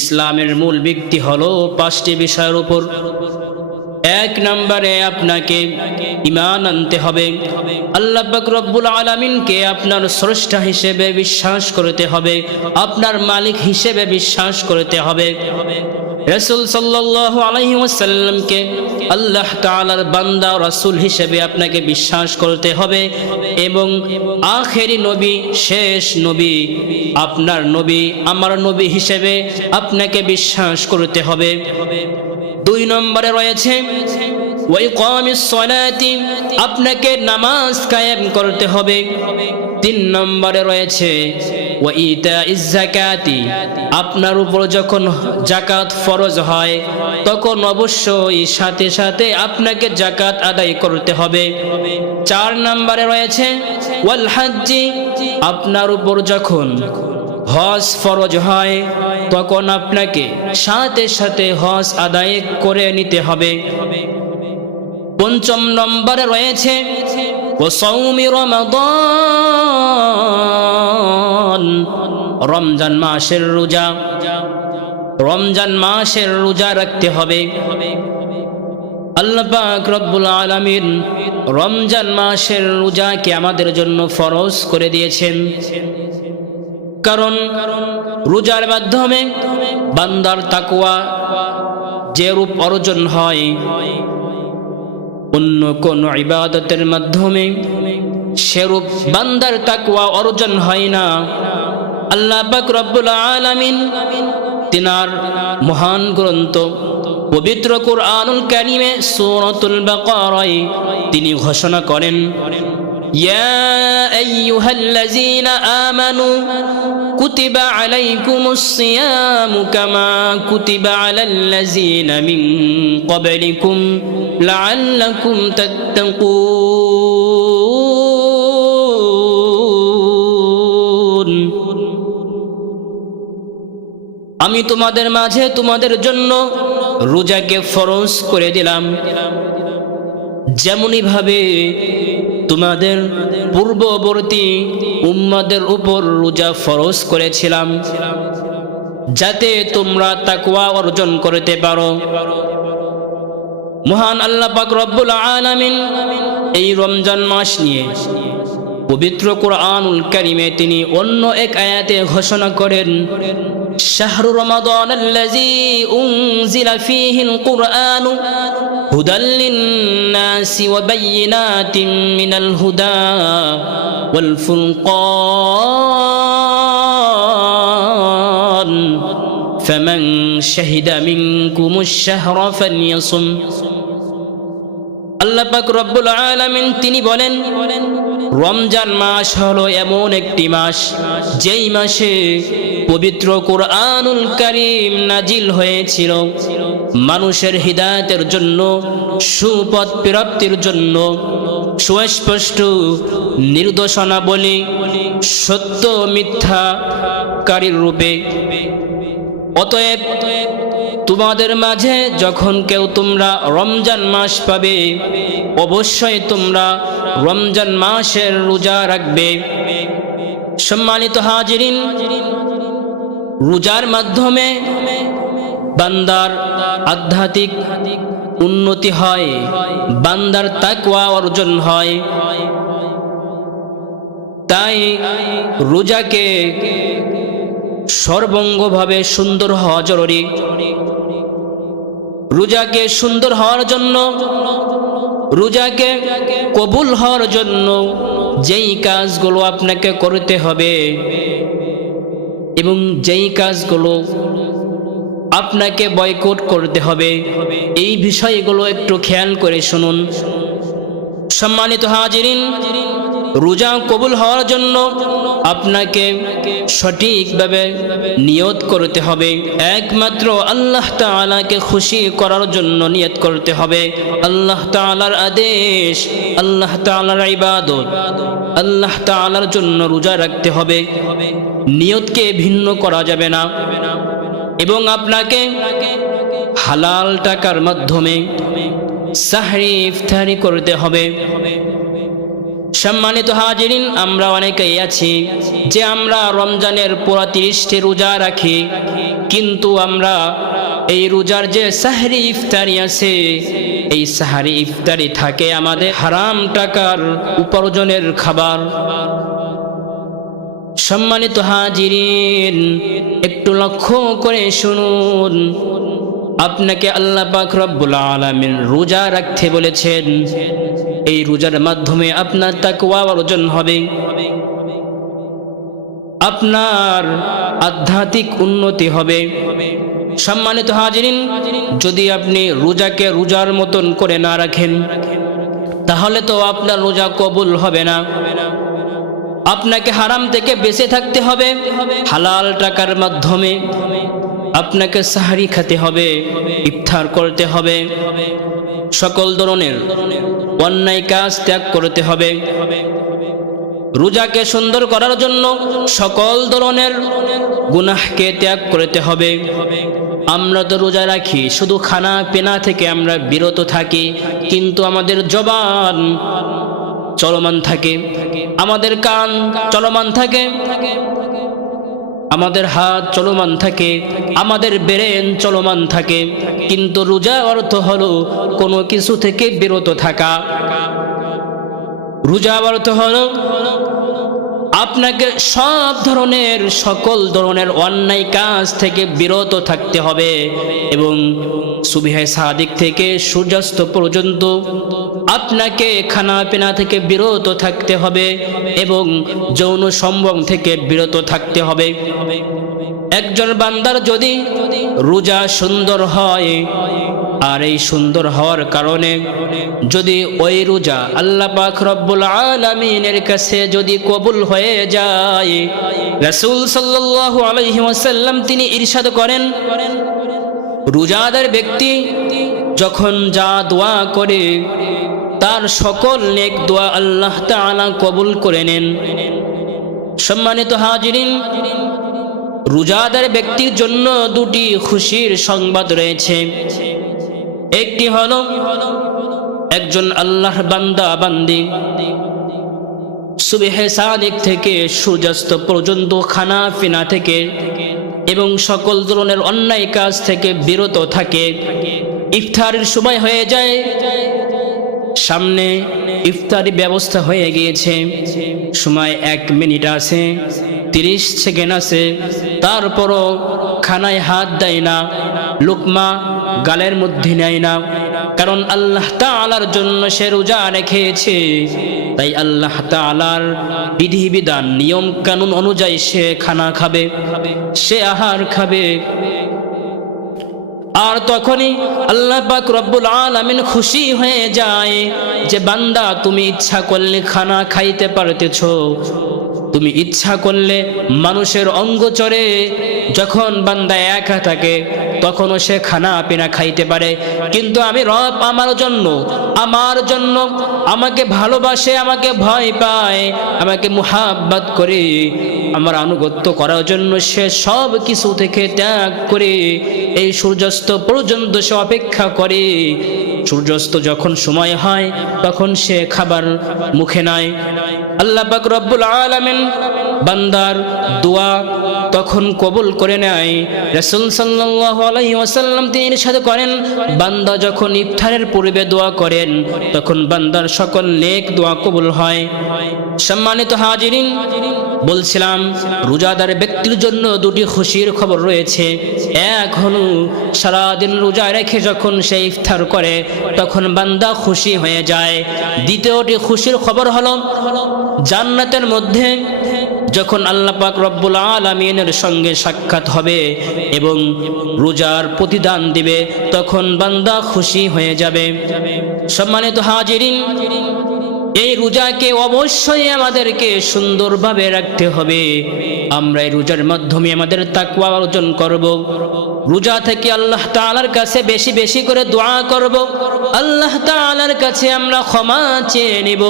ইসলামের মূল ভিত্তি হলো 5টি বিষয়ের উপর। 1 নম্বরে আপনাকে ঈমান আনতে হবে। আল্লাহ পাক রব্বুল আলামিনকে আপনার স্রষ্টা হিসেবে বিশ্বাস করতে হবে, আপনার মালিক হিসেবে বিশ্বাস করতে হবে। রাসূল সাল্লাল্লাহু আলাইহি ওয়াসাল্লামকে আল্লাহ তাআলার বান্দা ও রাসূল হিসেবে আপনাকে বিশ্বাস করতে হবে এবং আখেরি নবী, শেষ নবী, আপনার নবী, আমার নবী হিসেবে আপনাকে বিশ্বাস করতে হবে। 2 নম্বরে রয়েছে ওয়া ইকামিস সালাতি, আপনাকে নামাজ কায়েম করতে হবে। 3 নম্বরে রয়েছে ওয়া ইতাইজ যাকাতি, আপনার উপর যখন যাকাত ফরজ হয় তখন অবশ্যই সাথে সাথে আপনাকে যাকাত আদায় করতে হবে। 4 নম্বরে রয়েছে ওয়াল হজ্জি, আপনার উপর যখন হজ ফরজ হয় তখন আপনাকে সাথে সাথে হজ আদায় করে নিতে হবে। 5 নম্বরে রয়েছে ও সাওমি রমাদান, রমজান মাসের রোজা, রমজান মাসের রোজা রাখতে হবে। আল্লাহ পাক রব্বুল আলামিন রমজান মাসের রোজাকে আমাদের জন্য ফরজ করে দিয়েছেন, কারণ রোজার মাধ্যমে বান্দার তাকওয়া যে রূপ অর্জন হয় অন্য কোন ইবাদতের মাধ্যমে সেরূপ বান্দার তাকওয়া অর্জন হয় না। আল্লাহ পাক রব্বুল আলামিন তিনার মহান গ্রন্থ পবিত্র কুরআনুল কারীমে সূরাতুল বাকারায় তিনি ঘোষণা করেন, ইয়া আইয়ুহাল্লাযীনা আমানু কুতিবা আলাইকুমুস সিয়ামু কামা কুতিবা আলাল্লাযীনা মিন ক্বাবলিকুম লাআল্লাকুম তাত্তাকুন। আমি তোমাদের মাঝে তোমাদের জন্য রোজাকে ফরজ করে দিলাম, যেমনি ভাবে তোমাদের পূর্ববর্তী উম্মতের উপর রোজা ফরজ করেছিলাম, যাতে তোমরা তাকওয়া অর্জন করতে পারো। মহান আল্লাহ পাক রব্বুল আলামিন এই রমজান মাস নিয়ে পবিত্র কুরআনুল কারীমে তিনি অন্য এক আয়াতে ঘোষণা করেন, শাহরু রমাদানাল্লাযী উনজিলা ফীহিল কুরআনু হুদাল লিন্নাসি ওয়া বায়্যিনাতিন মিনাল হুদা ওয়াল ফুরকান ফামান শাহিদা মিনকুমুশ শাহরা ফালইয়াসুম। আল্লাহ পাক রব্বুল আলামিন তিনি বলেন, রমজান মাস হলো এমন একটি মাস যেই মাসে পবিত্র কুরআনুল কারীম নাজিল হয়েছিল মানুষের হিদায়াতের জন্য, সুপথ প্রাপ্তির জন্য, সুস্পষ্ট নির্দেশনাবলী সত্য মিথ্যাকারীর রূপে। অতএব তোমাদের মাঝে যখন কেউ তোমরা রমজান মাস পাবে, অবশ্যই তোমরা রমজান মাসের রোজা রাখবে। সম্মানিত হাজিরিন, রোজার মাধ্যমে বান্দার আধ্যাত্মিক উন্নতি হয়, বান্দার তাকওয়া অর্জন হয়। তাই রোজাকে সর্বাঙ্গভাবে সুন্দর হওয়া জরুরি। রোজাকে সুন্দর হওয়ার জন্য, রোজাকে কবুল হওয়ার জন্য যেই কাজগুলো আপনাকে করতে হবে এবং যেই কাজগুলো আপনাকে বয়কট করতে হবে, এই বিষয়গুলো একটু খেয়াল করে শুনুন। সম্মানিত হাজিরিন, রোজা কবুল হওয়ার জন্য আপনাকে সঠিকভাবে নিয়ত করতে হবে, একমাত্র আল্লাহ তাআলাকে খুশি করার জন্য নিয়ত করতে হবে। আল্লাহ তাআলার আদেশ, আল্লাহ তাআলার ইবাদত, আল্লাহ তাআলার জন্য রোজা রাখতে হবে, নিয়তকে ভিন্ন করা যাবে না। এবং আপনাকে হালাল টাকার মাধ্যমে সাহরি ইফতারি করতে হবে। সম্মানিত হাজিরিন, আমরা অনেকেই আছি যে আমরা রমজানের পুরো 30টি রোজা রাখি, কিন্তু আমরা এই রোজার যে সাহরি ইফতারি আছে, এই সাহারি ইফতারি থাকে আমাদের হারাম টাকার উপার্জনের খাবার। সম্মানিত হাজিরিন, একটু লক্ষ্য করে শুনুন, আপনাকে আল্লাহ পাক রব্বুল আলামিন রোজা রাখতে বলেছেন। এই রোজার মাধ্যমে আপনার তাকওয়া অর্জন হবে, আপনার আধ্যাত্মিক উন্নতি হবে। সম্মানিত হাজিরিন, যদি আপনি রোজাকে রোজার মতন করে না রাখেন, তাহলে তো আপনার রোজা কবুল হবে না। আপনাকে হারাম থেকে বেঁচে থাকতে হবে, হালাল টাকার মাধ্যমে আপনাকে সাহারি খেতে হবে, ইফতার করতে হবে, সকল ধরনের অন্যায় কাজ ত্যাগ করতে হবে। রোজাকে সুন্দর করার জন্য সকল ধরনের গুনাহকে ত্যাগ করতে হবে। আমরা তো রোজা রাখি, শুধু খানা পেনা থেকে আমরা বিরত থাকি, কিন্তু আমাদের জবান চলমান থাকে, আমাদের কান চলমান থাকে, আমাদের হাত চলমান থাকে, আমাদের ব্রেন চলমান থাকে। কিন্তু রোজা অর্থ হলো কোনো কিছু থেকে বিরত থাকা। রোজা অর্থ হলো আপনাকে সব ধরনের সকল ধরনের অন্যায় কাজ থেকে বিরত থাকতে হবে এবং সুবহে সাদিক থেকে সূর্যাস্ত পর্যন্ত আপনাকে খানা পিনা থেকে বিরত থাকতে হবে এবং যৌন সম্ভোগ থেকে বিরত থাকতে হবে। একজন বান্দার যদি রোজা সুন্দর হয়, আর এই সুন্দর হওয়ার কারণে যদি ওই রোজা আল্লাহ পাক রব্বুল আলামিনের কাছে যদি কবুল হয়ে যায়, রাসূল সাল্লাল্লাহু আলাইহি ওয়াসাল্লাম তিনি ইরশাদ করেন, রোজাদার ব্যক্তি যখন যা দোয়া করে তার সকল নেক দোয়া আল্লাহ তাআলা কবুল করে নেন। সম্মানিত হাজিরিন, রোজাদার ব্যক্তির জন্য দুটি খুশির সংবাদ রয়েছে। একটি হলো একজন আল্লাহর বান্দা বান্দি সুবহে সাদিক থেকে সূর্যাস্ত পর্যন্ত খানা পিনা থেকে এবং সকল ধরনের অন্যায় কাজ থেকে বিরত থাকে। ইফতারের সময় হয়ে যায়, সামনে ইফতারি ব্যবস্থা হয়ে গিয়েছে, সময় 1 মিনিট আছে, 30 সেকেন্ড আছে, তারপরও খানায় হাত দেয় না, লুকমা গালের মধ্যে নেয় না, কারণ আল্লাহ তাআলার জন্য সে রোজা রেখেছে। তাই আল্লাহ তাআলার বিধিবিধান নিয়ম কানুন অনুযায়ী সে খানা খাবে, সে আহার খাবে। আর তখনই আল্লাহ পাক রব্বুল আলামিন খুশি হয়ে যায় যে বান্দা তুমি ইচ্ছা করলে খানা খাইতে পারতেছো, তুমি ইচ্ছা করলে মানুষের অঙ্গ চড়ে যখন বান্দা একা থাকে তখনও সে খানা পিনা খাইতে পারে। কিন্তু আমি রব আমার জন্য আমাকে ভালোবাসে, আমাকে ভয় পায়, আমাকে মুহাব্বত করে আমার আনুগত্য করার জন্য সে সব কিছু থেকে ত্যাগ করে এই সূর্যাস্ত পর্যন্ত সে অপেক্ষা করে। সূর্যাস্ত যখন সময় হয় তখন সে খাবার মুখে নেয়। আল্লাহ পাক রব্বুল আলামিন বান্দার দোয়া তখন কবুল করে নেয়। রাসূল সাল্লাল্লাহু আলাইহি ওয়াসাল্লাম তিনি ইরশাদ করেন, বান্দা যখন ইফতারের পূর্বে দোয়া করেন তখন বান্দার সকল নেক দোয়া কবুল হয়। সম্মানিত হাজিরিন, বলছিলাম রোজাদার ব্যক্তির জন্য দুটি খুশির খবর রয়েছে। এক হলো সারাদিন রোজা রেখে যখন সে ইফতার করে তখন বান্দা খুশি হয়ে যায়। দ্বিতীয়টি খুশির খবর হলো জান্নাতের মধ্যে যখন আল্লাহ পাক রব্বুল আলামিনের সঙ্গে সাক্ষাৎ হবে এবং রোজার প্রতিদান দিবে তখন বান্দা খুশি হয়ে যাবে। সম্মানিত হাজিরিন, এই রোজাকে অবশ্যই আমাদেরকে সুন্দরভাবে রাখতে হবে। আমরা এই রোজার মাধ্যমে আমাদের তাকওয়া অর্জন করব। রোজা থেকে আল্লাহ তাআলার কাছে বেশি বেশি করে দোয়া করব। আল্লাহ তাআলার কাছে আমরা ক্ষমা চেয়ে নিব,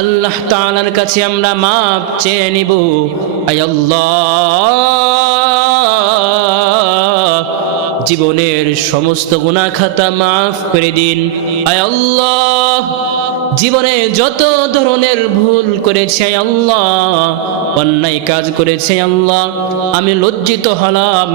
আল্লাহ তাআলার কাছে আমরা মাফ চেয়ে নিব। আয় আল্লাহ, জীবনের সমস্ত গুনাহ খাতা মাফ করে দিন। আয় আল্লাহ, জীবনে যত ধরনের ভুল করেছে আল্লাহ, অন্যায় কাজ করেছে আল্লাহ, আমি লজ্জিত হলাম।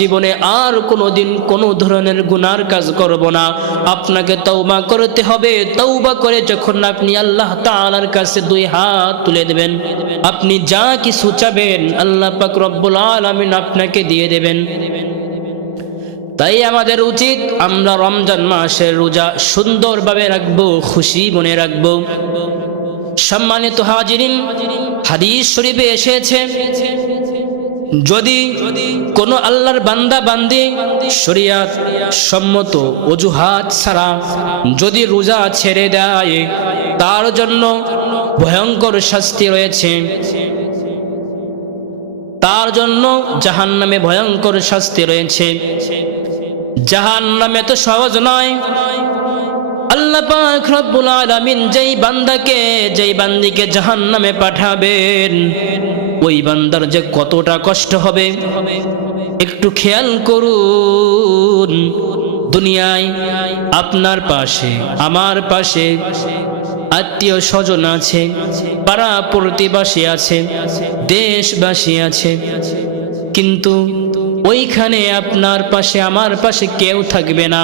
জীবনে আর কোনোদিন কোনো ধরনের গুনার কাজ করব না। আপনাকে তওবা করতে হবে। তওবা করে যখন আপনি আল্লাহ তাআলার কাছে দুই হাত তুলে দেবেন, আপনি যা কিছু চাবেন আল্লাহ পাক রব্বুল আলামিন আপনাকে দিয়ে দেবেন। তাই আমাদের উচিত আমরা রমজান মাসের রোজা সুন্দরভাবে রাখবো, খুশি মনে রাখবো। সম্মানিত হাজিরিন, হাদিস শরীফে এসেছে, যদি কোনো আল্লাহর বান্দা বান্দি শরিয়াত সম্মত অজুহাত ছাড়া যদি রোজা ছেড়ে দেয়, তার জন্য ভয়ঙ্কর শাস্তি রয়েছে। তার জন্য জাহান্নামে ভয়ঙ্কর শাস্তি রয়েছে। জাহান্নামে তো সহজ নয়। আল্লাহ পাক রব্বুল আলামিন যেই বান্দিকে জাহান্নামে পাঠাবেন, ওই বান্দার যে কতটা কষ্ট হবে একটু খেয়াল করুন। দুনিয়ায় আপনার পাশে, আমার পাশে আত্মীয় স্বজন আছে, পাড়া প্রতিবাসী আছে, দেশবাসী আছে, কিন্তু ওইখানে আপনার পাশে আমার পাশে কেউ থাকবে না।